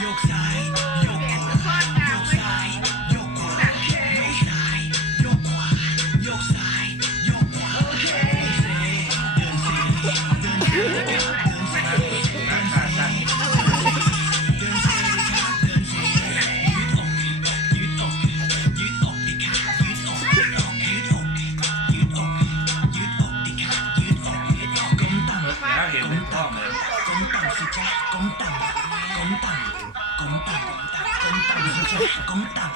โยกซ้ายโยกขวาโยกซ้ายโยกขวาโยกซ้ายโยกขวาโยกซ้ายโยกขวาเดินเซเดินเซเดินเซเดินเซเดินเซ ขาสั้นเดินเซเดินเซยืดอกยืดอกดิค่ะยืดอกยืดอกยืดอกยืดอกยืดอกดิค่ะยืดอกยืดอกก้มต่ำ แล้วเห็นเป็นท้องเลย ก้มต่ำสิจ๊ะก้มต่ำก้มต่ำก้มต่ำก้มต่ำสิจ๊ะก้มต่ำ